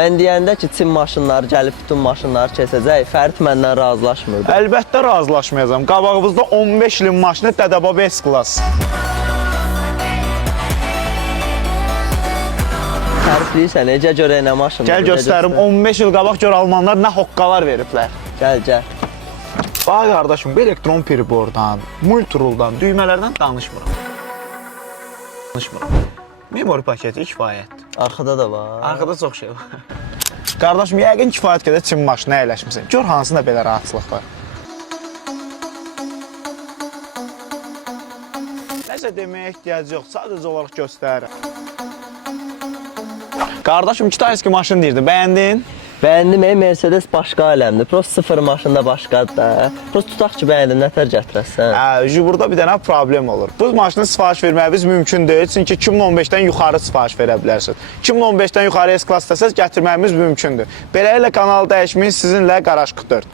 Mən deyəndə ki, Çin maşınları gəlib bütün maşınları keçəcək, Fərid məndən razılaşmırdı. Əlbəttə razılaşmayacağam. Qabağımızda 15 ilin maşını Dədəbaba S-Class. Tərifləyirsən, necə görə nə maşındır? Gəl göstərim, 15 il qabaq gör almanlar nə hoqqalar veriblər. Gəl, gəl. Bax qardaşım, bu elektron peribordan, multiruldan, düymələrdən danışmıram. Memori paketi kifayətdir. Arxada da var. Arxada çox şey var. Qardaşım, yəqin kifayət qədər Çin maşına əyləşmirsən. Gör hansında belə rahatçılıq var. Nəsə deməyə ehtiyac yox, sadəcə olaraq göstərirəm. Qardaşım, 2 tayski maşın deyirdi, bəyəndin? Bəyəndim, Mercedes başqa aləmdir. Prost sıfır maşında başqadır da. Prost tutaq ki, bəyəndim, nətər gətirəsən? Burada bir dənə problem olur. Bu maşını sifariş verməyiniz mümkün deyil. Çünki 2015-dən yuxarı sifariş verə bilərsiniz. 2015-dən yuxarı S-Class desəz gətirməyimiz mümkündür. Beləliklə kanalı dəyişməyin, sizinlə Qaraj 44.